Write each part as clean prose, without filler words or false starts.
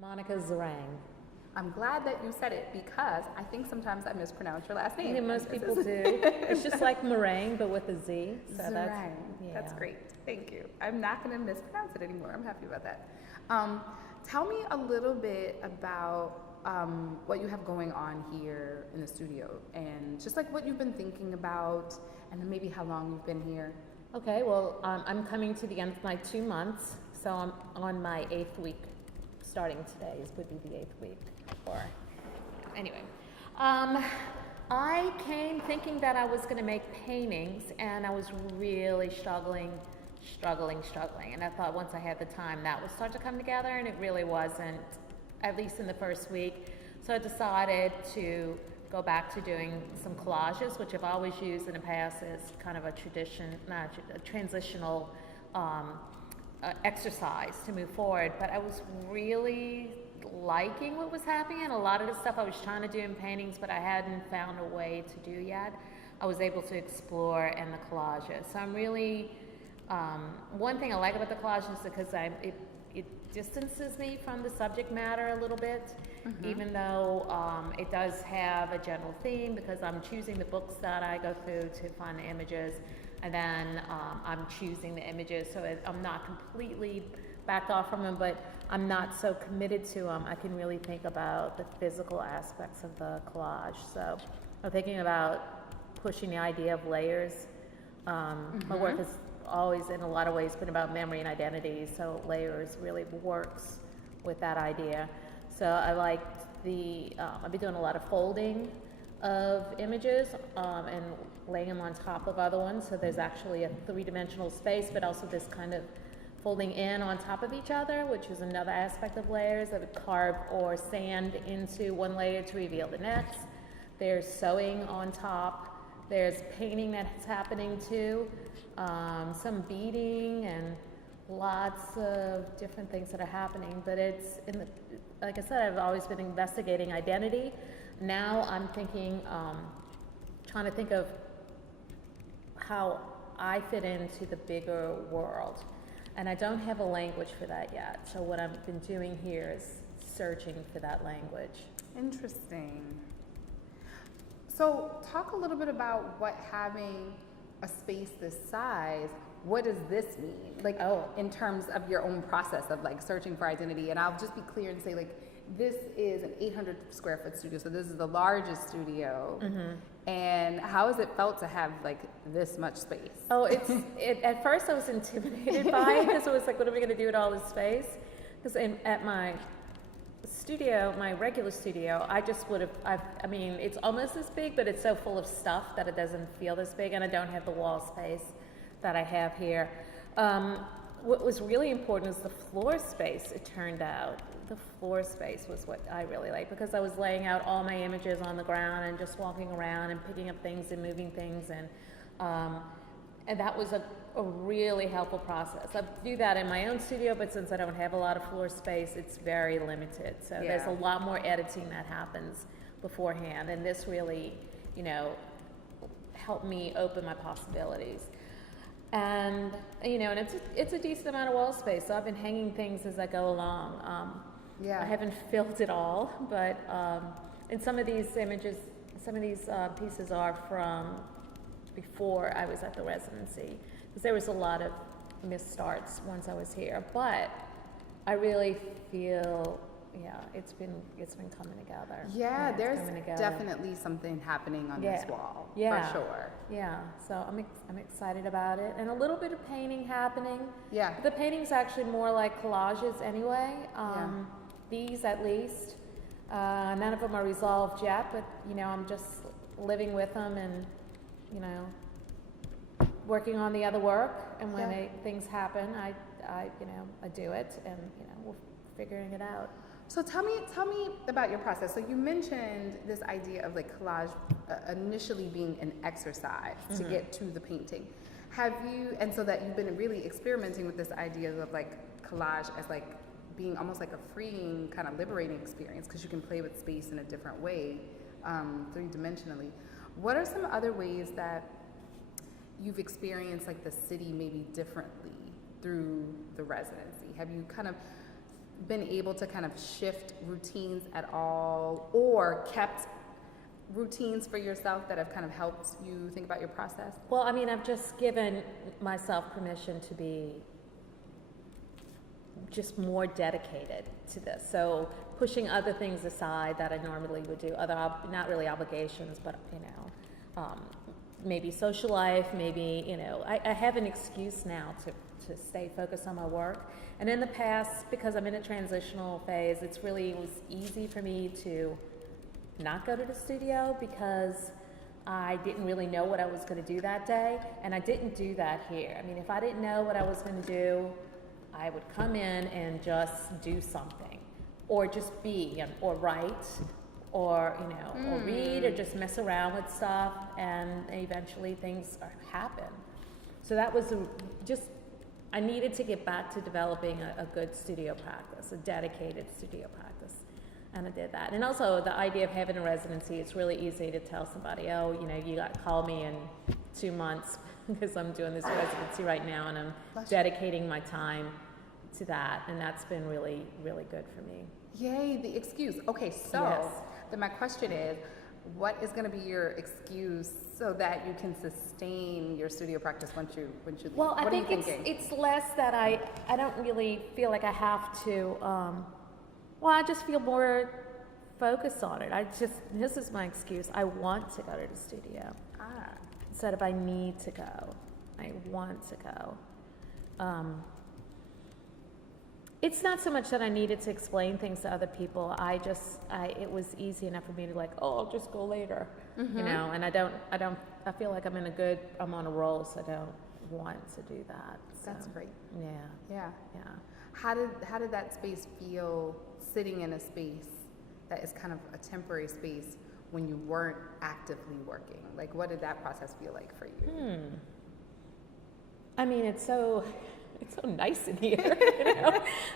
Monica Zarang. I'm glad that you said it because I think sometimes I mispronounce your last name. Yeah, most people do. It's just like meringue, but with a Z. So Zarang. yeah. That's great. Thank you. I'm not going to mispronounce it anymore. I'm happy about that. Tell me a little bit about what you have going on here in the studio and just like what you've been thinking about and then maybe how long you've been here. Okay, well, I'm coming to the end of my 2 months, so I'm on my 8th week. Starting today would be the 8th week. Or anyway, I came thinking that I was going to make paintings, and I was really struggling, and I thought once I had the time that would start to come together, and it really wasn't, at least in the first week. So I decided to go back to doing some collages, which I've always used in the past as kind of a transitional exercise to move forward. But I was really liking what was happening, and a lot of the stuff I was trying to do in paintings, but I hadn't found a way to do yet. I was able to explore in the collages. So I'm really, one thing I like about the collages is because it distances me from the subject matter a little bit, even though it does have a general theme, because I'm choosing the books that I go through to find the images, and then I'm choosing the images, so I'm not completely backed off from them, but I'm not so committed to them. I can really think about the physical aspects of the collage. So I'm thinking about pushing the idea of layers. My work has always, in a lot of ways, been about memory and identity, so layers really works with that idea. So I like I've been doing a lot of folding of images and laying them on top of other ones, so there's actually a three-dimensional space, but also this kind of folding in on top of each other, which is another aspect of layers. I would carve or sand into one layer to reveal the next. There's sewing on top. There's painting that's happening too. Some beading and lots of different things that are happening. But it's, like I said, I've always been investigating identity. Now I'm thinking, trying to think of how I fit into the bigger world. And I don't have a language for that yet. So what I've been doing here is searching for that language. Interesting. So talk a little bit about what having a space this size, what does this mean? Like, in terms of your own process of like searching for identity. And I'll just be clear and say, like, this is an 800 square foot studio. So this is the largest studio. And how has it felt to have like this much space? At first I was intimidated by it, because it was like, what are we going to do with all this space? Because at my studio, my regular studio, I just would have, I mean, it's almost this big, but it's so full of stuff that it doesn't feel this big, and I don't have the wall space that I have here. What was really important is the floor space, it turned out. The floor space was what I really liked, because I was laying out all my images on the ground and just walking around and picking up things and moving things, and that was a really helpful process. I do that in my own studio, but since I don't have a lot of floor space, it's very limited. So there's a lot more editing that happens beforehand, and this really, helped me open my possibilities. And and it's a decent amount of wall space. So I've been hanging things as I go along. I haven't filled it all, but and some of these images, some of these pieces are from before I was at the residency, because there was a lot of missed starts once I was here. But I really feel, it's been coming together. Yeah, there's definitely something happening on this wall, for sure. Yeah, so I'm excited about it, and a little bit of painting happening. Yeah, the painting's actually more like collages anyway. These at least, none of them are resolved yet, but I'm just living with them and working on the other work. And when things happen, I do it, and we're figuring it out. So tell me about your process. So you mentioned this idea of like collage initially being an exercise to get to the painting. And so that you've been really experimenting with this idea of like collage as like being almost like a freeing, kind of liberating experience, because you can play with space in a different way, three-dimensionally. What are some other ways that you've experienced like the city maybe differently through the residency? Have you kind of been able to kind of shift routines at all, or kept routines for yourself that have kind of helped you think about your process? Well, I mean, I've just given myself permission to be just more dedicated to this. So pushing other things aside that I normally would do, not really obligations, but maybe social life, maybe, I have an excuse now to stay focused on my work. And in the past, because I'm in a transitional phase, it was easy for me to not go to the studio because I didn't really know what I was going to do that day, and I didn't do that here. I mean, if I didn't know what I was going to do, I would come in and just do something, or just be, or write, or or read, or just mess around with stuff, and eventually things happen. So that was I needed to get back to developing a good studio practice, a dedicated studio practice. And I did that. And also the idea of having a residency, it's really easy to tell somebody, oh, you got to call me in 2 months because I'm doing this residency right now and I'm dedicating my time to that. And that's been really, really good for me. Yay, the excuse. Okay, so Yes. then my question is, what is going to be your excuse so that you can sustain your studio practice once you leave? Well, what I think are you thinking? it's less that I don't really feel like I have to, I just feel more focused on it. This is my excuse. I want to go to the studio. Instead of I need to go. I want to go. It's not so much that I needed to explain things to other people. It was easy enough for me to I'll just go later, and I feel like I'm on a roll, so I don't want to do that. So, That's great. Yeah. How did that space feel, sitting in a space that is kind of a temporary space when you weren't actively working? What did that process feel like for you? I mean, it's so nice in here.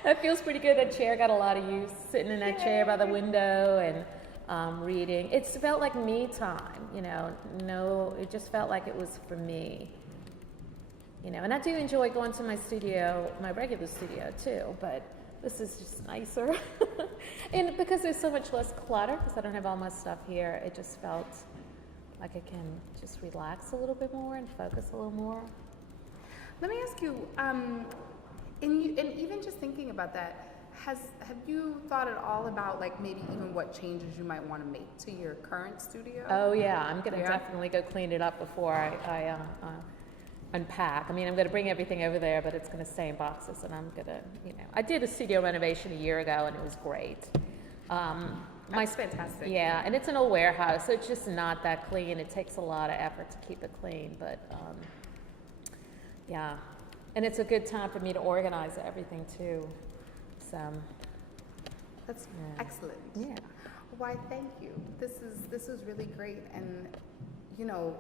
That feels pretty good. That chair got a lot of use, sitting in that chair by the window and reading. It felt like me time, it just felt like it was for me. And I do enjoy going to my studio, my regular studio too, but this is just nicer. And because there's so much less clutter, because I don't have all my stuff here, it just felt like I can just relax a little bit more and focus a little more. Let me ask you, and even just thinking about that, have you thought at all about maybe even what changes you might want to make to your current studio? Oh yeah, I'm gonna definitely go clean it up before I unpack. I mean, I'm gonna bring everything over there, but it's gonna stay in boxes, and I'm gonna, I did a studio renovation a year ago, and it was great. That's fantastic. Yeah, and it's an old warehouse, so it's just not that clean. It takes a lot of effort to keep it clean, but yeah, and it's a good time for me to organize everything too. So that's excellent. Yeah. Why, thank you. This is really great, and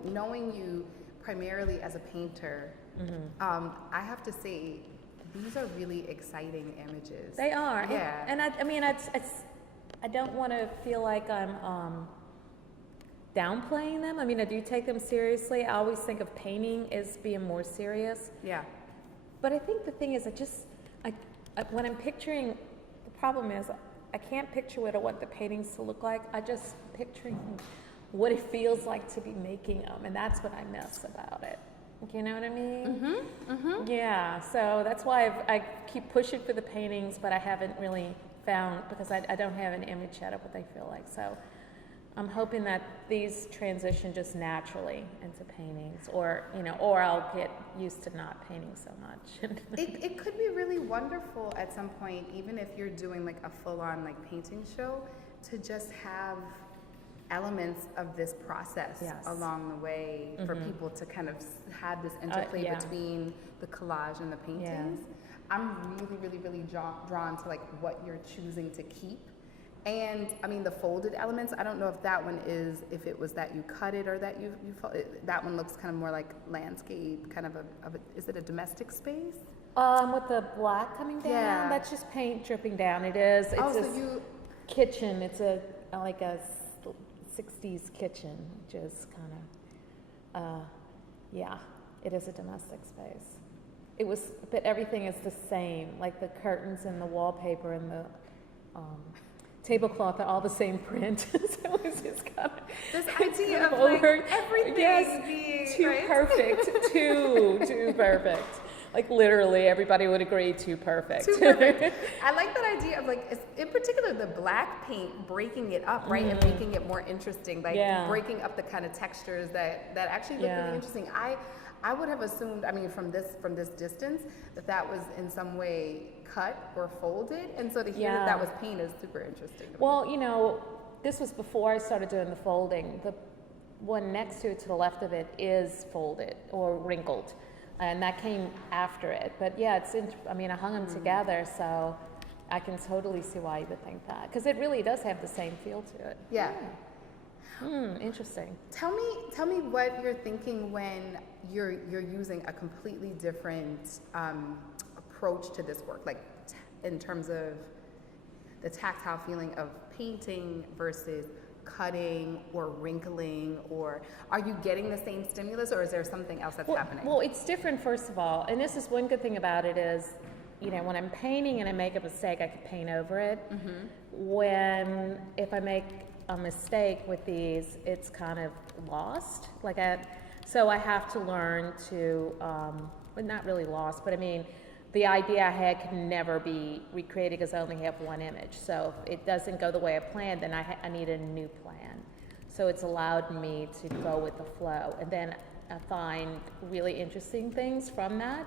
knowing you primarily as a painter, I have to say these are really exciting images. They are. Yeah. And I mean, I don't want to feel like I'm downplaying them. I mean, I do take them seriously. I always think of painting as being more serious. Yeah. But I think the thing is, when I'm picturing, the problem is I can't picture what I want the paintings to look like. I just picturing what it feels like to be making them, and that's what I miss about it. You know what I mean? Yeah. So that's why I keep pushing for the paintings, but I haven't really found, because I don't have an image yet of what they feel like. So I'm hoping that these transition just naturally into paintings, or I'll get used to not painting so much. It could be really wonderful at some point, even if you're doing a full-on painting show, to just have elements of this process along the way for people to kind of have this interplay between the collage and the paintings. I'm really, really, really drawn to what you're choosing to keep. And I mean, the folded elements, I don't know if that one is, if it was that you cut it or that you that one looks kind of more like landscape, kind of is it a domestic space? With the black coming down, that's just paint dripping down. It is. It's kitchen. It's like a 60s kitchen, which is kind of, it is a domestic space. but everything is the same, like the curtains and the wallpaper and the tablecloth are all the same print. So it's just kind of this idea of like everything being too right? perfect, too perfect. Like literally, everybody would agree, too perfect. Too perfect. I like that idea of like, in particular, the black paint, breaking it up, right, and making it more interesting, like breaking up the kind of textures that actually look really interesting. I would have assumed, I mean, from this distance, that was in some way cut or folded, and so to hear that was paint is super interesting. Well, you know, this was before I started doing the folding. The one next to it, to the left of it, is folded or wrinkled, and that came after it. But yeah, I mean, I hung them together, so I can totally see why you would think that, because it really does have the same feel to it. Yeah. Interesting. Tell me what you're thinking when you're using a completely different approach to this work, like in terms of the tactile feeling of painting versus cutting or wrinkling, or are you getting the same stimulus, or is there something else that's happening? Well, it's different, first of all, and this is one good thing about it is, you know, when I'm painting and I make a mistake, I can paint over it. If I make a mistake with these, it's kind of lost. So I have to learn to, well, not really lost, but I mean, the idea I had can never be recreated because I only have one image. So if it doesn't go the way I planned, then I need a new plan. So it's allowed me to go with the flow. And then I find really interesting things from that.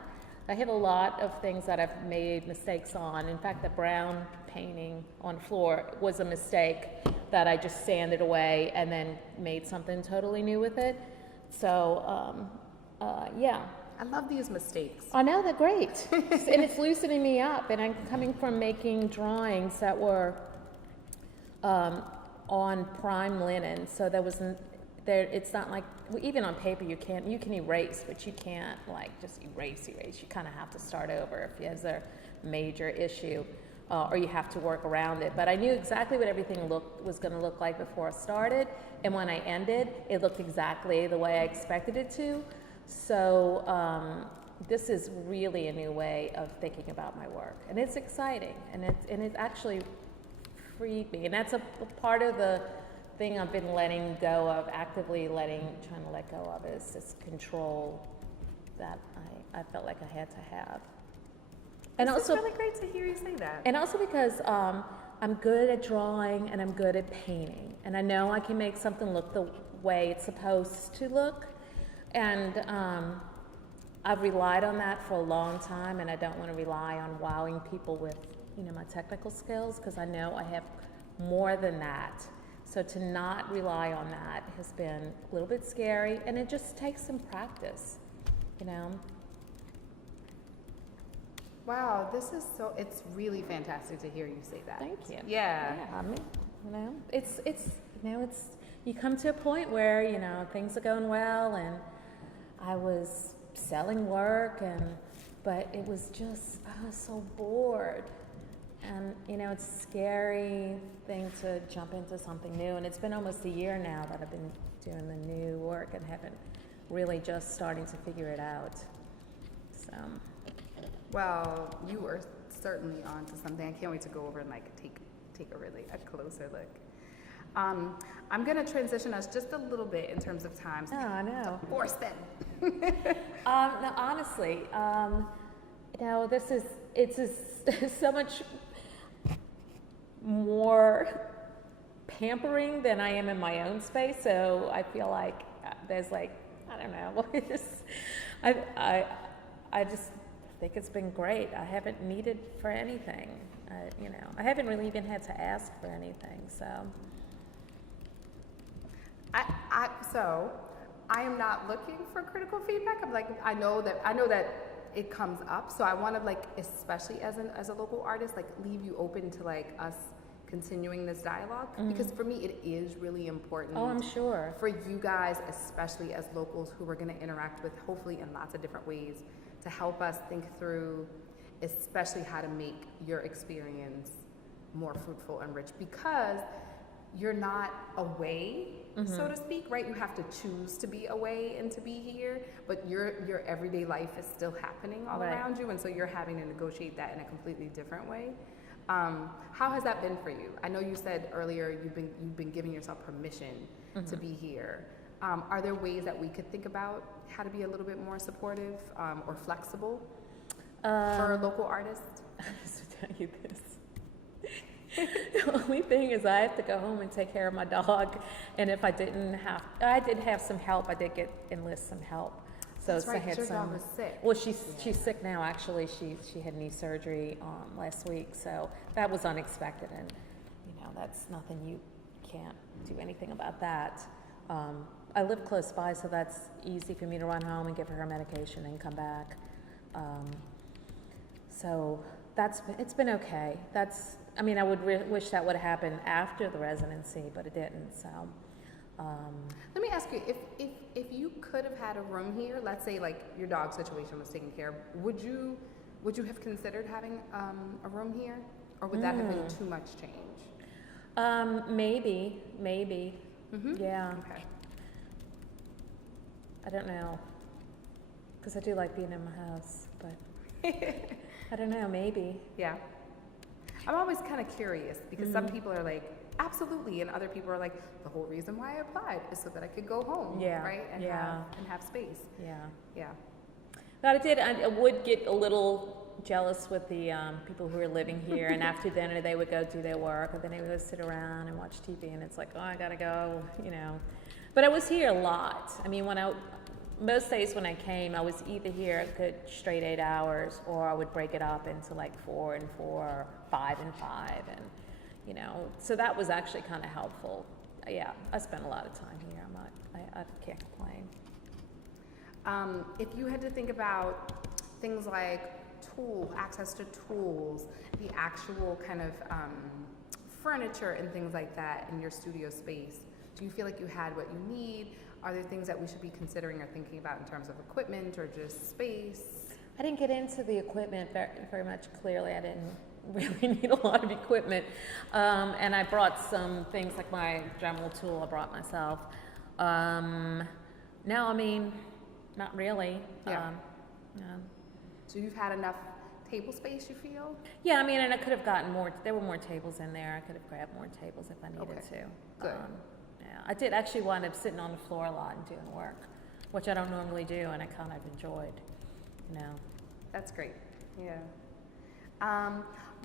I have a lot of things that I've made mistakes on. In fact, the brown painting on floor was a mistake that I just sanded away and then made something totally new with it. So, yeah. I love these mistakes. I know, they're great. And it's loosening me up. And I'm coming from making drawings that were on prime linen. So it's not like, even on paper you can erase, but you can't like just erase. You kind of have to start over if there's a major issue, or you have to work around it. But I knew exactly what everything was going to look like before I started, and when I ended, it looked exactly the way I expected it to. So this is really a new way of thinking about my work, and it's exciting, and it actually freed me, and that's a part of the thing I've been letting go of, trying to let go of, is this control that I felt like I had to have. And It's also really great to hear you say that. And also because I'm good at drawing and I'm good at painting, and I know I can make something look the way it's supposed to look, and I've relied on that for a long time, and I don't want to rely on wowing people with, you know, my technical skills, because I know I have more than that. So to not rely on that has been a little bit scary, and it just takes some practice, you know. Wow, it's really fantastic to hear you say that. Thank you. Yeah. I mean, you know, you come to a point where, you know, things are going well, and I was selling work, but it was just, I was so bored. And, you know, it's a scary thing to jump into something new. And it's been almost a year now that I've been doing the new work and haven't really just starting to figure it out. So. Well, you are certainly on to something. I can't wait to go over and like take a closer look. I'm going to transition us just a little bit in terms of time. Oh, I know. Force them. No, honestly, you know, it's just so much more pampering than I am in my own space. So I feel like there's like, I don't know, I just think it's been great. I haven't needed for anything. You know, I haven't really even had to ask for anything. So. So I am not looking for critical feedback. I'm like, I know that it comes up. So I want to, like, especially as a local artist, like, leave you open to like us continuing this dialogue, because for me it is really important. Oh, I'm sure. For you guys, especially as locals who we're going to interact with, hopefully in lots of different ways, to help us think through, especially how to make your experience more fruitful and rich. Because you're not away, so to speak, right? You have to choose to be away and to be here, but your everyday life is still happening all around you, and so you're having to negotiate that in a completely different way. How has that been for you? I know you said earlier you've been giving yourself permission to be here. Are there ways that we could think about how to be a little bit more supportive or flexible for local artists? I have to tell you this. The only thing is I have to go home and take care of my dog, and if I did have some help. I did enlist some help. So That's right, I had your some. dog was sick. Well, she's sick now. Actually, she had knee surgery last week, so that was unexpected, and that's nothing, you can't do anything about that. I live close by, so that's easy for me to run home and give her medication and come back. So it's been okay. I would wish that would have happened after the residency, but it didn't. So. Let me ask you, if you could have had a room here, let's say like your dog situation was taken care of, would you have considered having a room here, or would that have been too much change? Maybe. Yeah. Okay. I don't know, because I do like being in my house, but I don't know. Maybe. Yeah. I'm always kind of curious because some people are like, absolutely, and other people are like, the whole reason why I applied is so that I could go home, right, and have space. Yeah. But I would get a little jealous with the people who are living here, and after dinner they would go do their work, and then they would go sit around and watch TV, and it's like, oh, I gotta go, But I was here a lot. I mean, most days when I came, I was either here a good straight 8 hours, or I would break it up into like 4 and 4, or 5 and 5, and so that was actually kind of helpful. Yeah, I spent a lot of time here. I can't complain. If you had to think about things like access to tools, the actual kind of furniture and things like that in your studio space, do you feel like you had what you need? Are there things that we should be considering or thinking about in terms of equipment or just space? I didn't get into the equipment very much clearly. I didn't really need a lot of equipment. And I brought some things like my Dremel tool I brought myself. No, I mean, not really. Yeah. No. So you've had enough table space, you feel? Yeah, I mean, and I could have gotten more. There were more tables in there. I could have grabbed more tables if I needed to. Good. Yeah, I did actually wind up sitting on the floor a lot and doing work, which I don't normally do, and I kind of enjoyed. That's great. Yeah.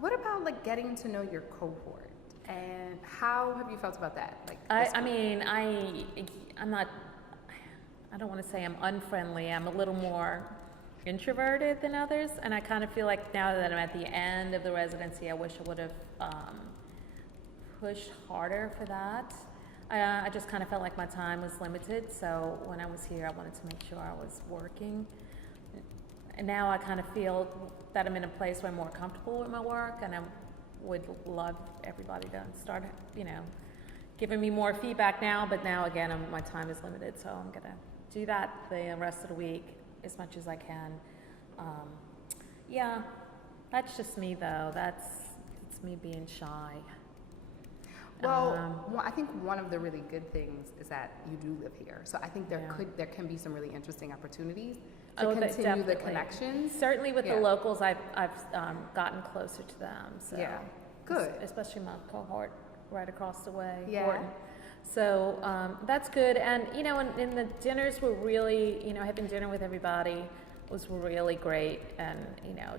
What about like getting to know your cohort, and how have you felt about that? Like, I'm not. I don't want to say I'm unfriendly. I'm a little more introverted than others, and I kind of feel like now that I'm at the end of the residency, I wish I would have pushed harder for that. I just kind of felt like my time was limited, so when I was here, I wanted to make sure I was working. And now I kind of feel that I'm in a place where I'm more comfortable with my work, and I would love everybody to start, giving me more feedback now. But now again, my time is limited, so I'm gonna do that the rest of the week as much as I can. Yeah, that's just me though. It's me being shy. Well, I think one of the really good things is that you do live here, so I think there can be some really interesting opportunities to continue the connections. Certainly with the locals, I've gotten closer to them. So yeah, good. Especially my cohort right across the way, yeah. Horton. So that's good. And and the dinners were really, having dinner with everybody was really great, and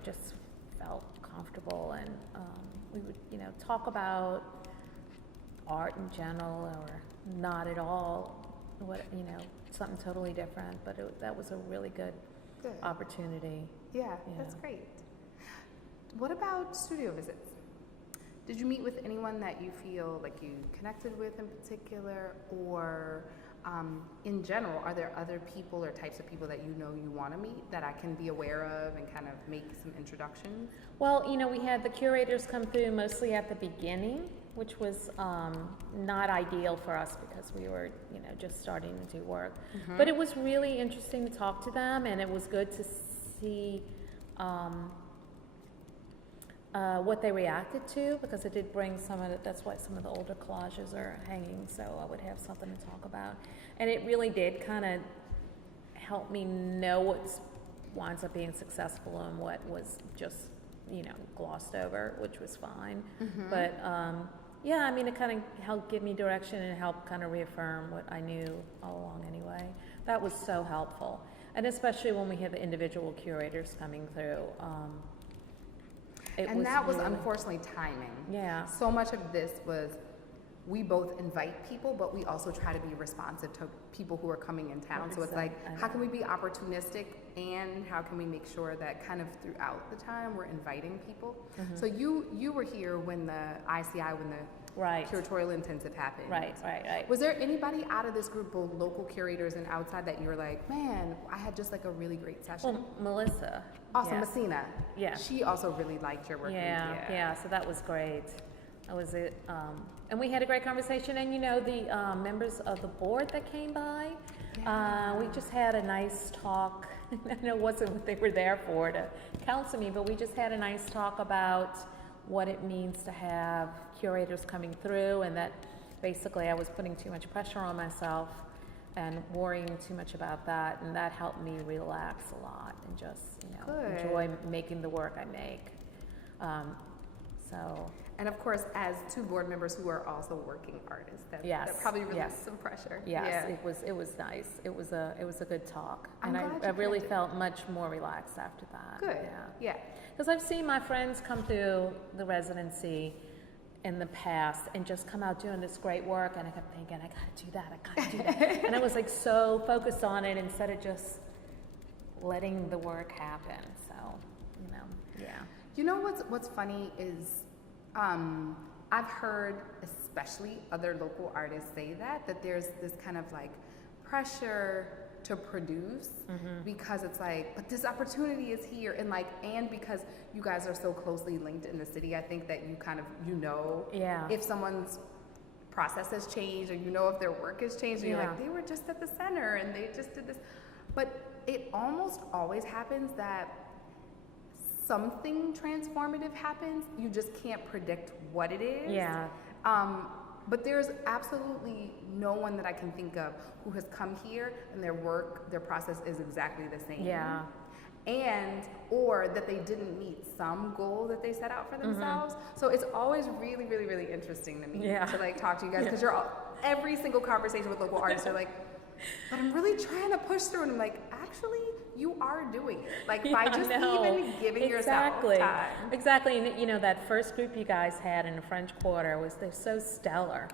just felt comfortable, and we would talk about art in general, or not at all, something totally different, but that was a really good opportunity. Yeah, that's great. What about studio visits? Did you meet with anyone that you feel like you connected with in particular, or in general, are there other people or types of people that you want to meet that I can be aware of and kind of make some introductions? Well, we had the curators come through mostly at the beginning, which was not ideal for us because we were, just starting to do work. Mm-hmm. But it was really interesting to talk to them, and it was good to see what they reacted to, because it did bring some of it. That's why some of the older collages are hanging, so I would have something to talk about. And it really did kind of help me know what winds up being successful and what was just, glossed over, which was fine. But yeah, I mean, it kind of helped give me direction and helped kind of reaffirm what I knew all along anyway. That was so helpful. And especially when we have the individual curators coming through. That was unfortunately timing. Yeah. So much of this was, we both invite people, but we also try to be responsive to people who are coming in town. So it's like, how can we be opportunistic, and how can we make sure that kind of throughout the time we're inviting people? So you were here when the ICI, when the curatorial intensive happened. Right. Was there anybody out of this group, both local curators and outside, that you were like, man, I had just like a really great session? Well, Melissa. Also, Messina. Yeah. She also really liked your work. Yeah, so that was great. That was it. And we had a great conversation, and the members of the board that came by, we just had a nice talk. I know it wasn't what they were there for, to counsel me, but we just had a nice talk about what it means to have curators coming through, and that basically I was putting too much pressure on myself and worrying too much about that, and that helped me relax a lot and just enjoy making the work I make. And of course, as two board members who are also working artists, that probably released some pressure. Yes, it was nice. It was a good talk, and I really felt much more relaxed after that. Good. Yeah. Because I've seen my friends come through the residency in the past and just come out doing this great work, and I kept thinking, I gotta do that, and I was like so focused on it instead of just letting the work happen. So, You know what's funny is, I've heard, especially other local artists say that there's this kind of like pressure to produce, because it's like, but this opportunity is here, and because you guys are so closely linked in the city, I think that you kind of, if someone's process has changed, or if their work has changed, and you're like, they were just at the center and they just did this. But it almost always happens that something transformative happens. You just can't predict what it is. Yeah. But there's absolutely no one that I can think of who has come here and their process is exactly the same. Yeah. Or that they didn't meet some goal that they set out for themselves. So it's always really, really, really interesting to me to like talk to you guys, because every single conversation with local artists are like, but I'm really trying to push through, and I'm like, actually, you are doing it. Like, by just even giving yourself time. Exactly. And that first group you guys had in the French Quarter they're so stellar.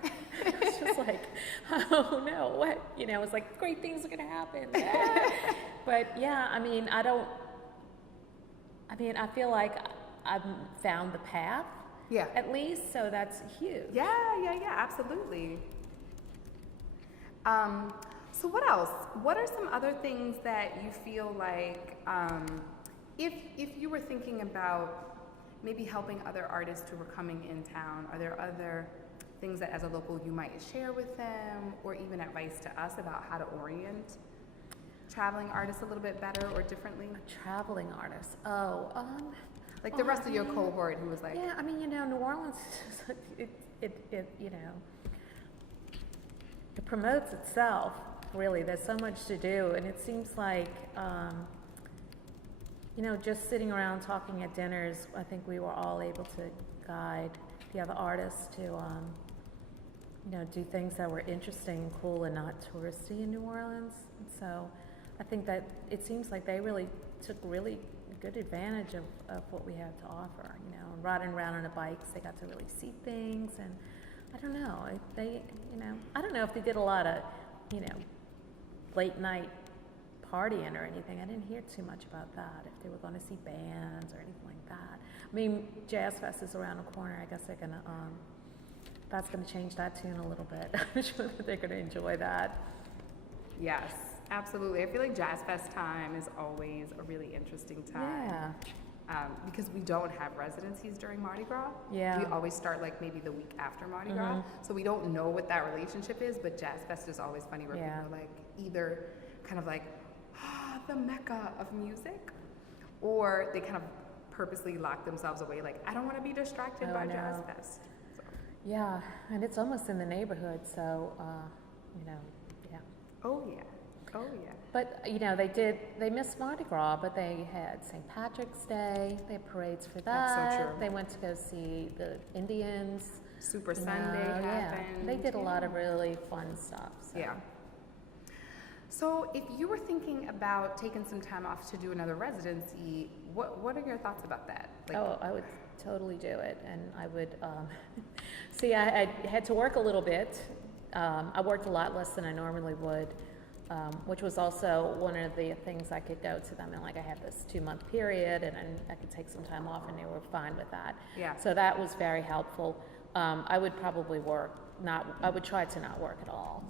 It was just like, oh no, what? It's like, great things are gonna happen. Yeah. But yeah, I feel like I've found the path. Yeah. At least, so that's huge. Yeah, absolutely. So what else? What are some other things that you feel like, if you were thinking about maybe helping other artists who were coming in town, are there other things that as a local you might share with them, or even advice to us about how to orient traveling artists a little bit better or differently? A traveling artist? Like the rest of your cohort who was like... Yeah, New Orleans, it promotes itself. Really, there's so much to do, and it seems like, just sitting around talking at dinners, I think we were all able to guide the other artists to, do things that were interesting and cool and not touristy in New Orleans. And so I think that it seems like they really took really good advantage of what we had to offer, and riding around on the bikes, they got to really see things, and I don't know, I don't know if they did a lot of, late night partying or anything. I didn't hear too much about that, if they were going to see bands or anything like that. Jazz Fest is around the corner. I guess they're going to, that's going to change that tune a little bit. I'm sure that they're going to enjoy that. Yes, absolutely. I feel like Jazz Fest time is always a really interesting time. Yeah. Because we don't have residencies during Mardi Gras. Yeah. We always start like maybe the week after Mardi Gras. So we don't know what that relationship is, but Jazz Fest is always funny where people are like either kind of like, the Mecca of music, or they kind of purposely lock themselves away. Like, I don't want to be distracted by Jazz Fest. So. Yeah, and it's almost in the neighborhood, so, yeah. Oh, yeah. Oh, yeah. But, they missed Mardi Gras, but they had St. Patrick's Day, they had parades for that. That's so true. They went to go see the Indians. Super Sunday happened. Yeah, they did a lot of really fun stuff. So. Yeah. So if you were thinking about taking some time off to do another residency, what are your thoughts about that? Like, I would totally do it, and I would, see, I had to work a little bit. I worked a lot less than I normally would, which was also one of the things I could go to them, and like I had this 2-month period, and I could take some time off, and they were fine with that. Yeah. So that was very helpful. I would probably I would try to not work at all,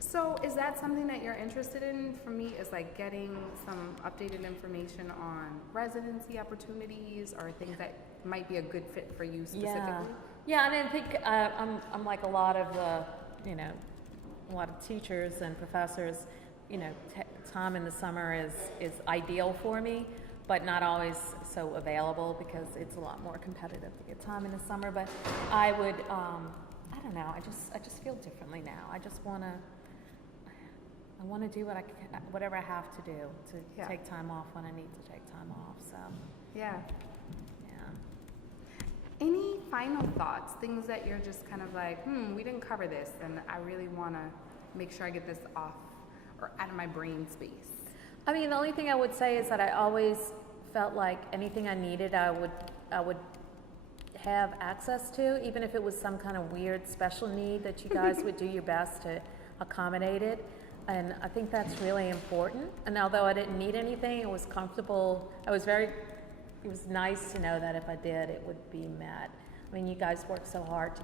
So is that something that you're interested in? For me, is like getting some updated information on residency opportunities or things that might be a good fit for you specifically? Yeah, and I think I'm like a lot of a lot of teachers and professors. Time in the summer is ideal for me, but not always so available because it's a lot more competitive to get time in the summer. But I would, I don't know. I just feel differently now. I just want to do whatever I have to do to take time off when I need to take time off. So Yeah. yeah. Any final thoughts? Things that you're just kind of like, we didn't cover this, and I really want to make sure I get this off or out of my brain space. I mean, the only thing I would say is that I always felt like anything I needed, I would have access to, even if it was some kind of weird special need that you guys would do your best to accommodate it. And I think that's really important. And although I didn't need anything, it was comfortable. It was nice to know that if I did, it would be met. I mean, you guys worked so hard to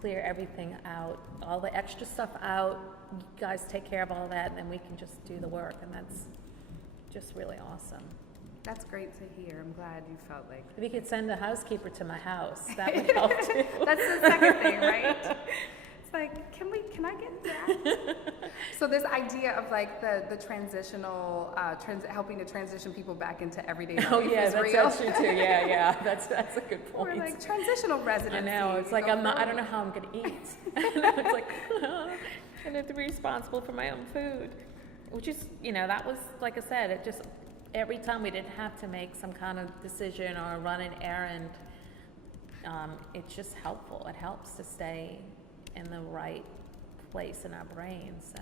clear everything out, all the extra stuff out. You guys take care of all that, and then we can just do the work, and that's just really awesome. That's great to hear. I'm glad you felt like... If you could send a housekeeper to my house, that would help too. That's the second thing, right? It's like, can I get that? So this idea of like the transitional, helping to transition people back into everyday life is real. That's true too. Yeah, that's a good point. Or like transitional residency. I know. It's like I don't know how I'm going to eat. It's like I have to be responsible for my own food, which is that was, like I said, it just every time we didn't have to make some kind of decision or run an errand. It's just helpful. It helps to stay in the right place in our brains.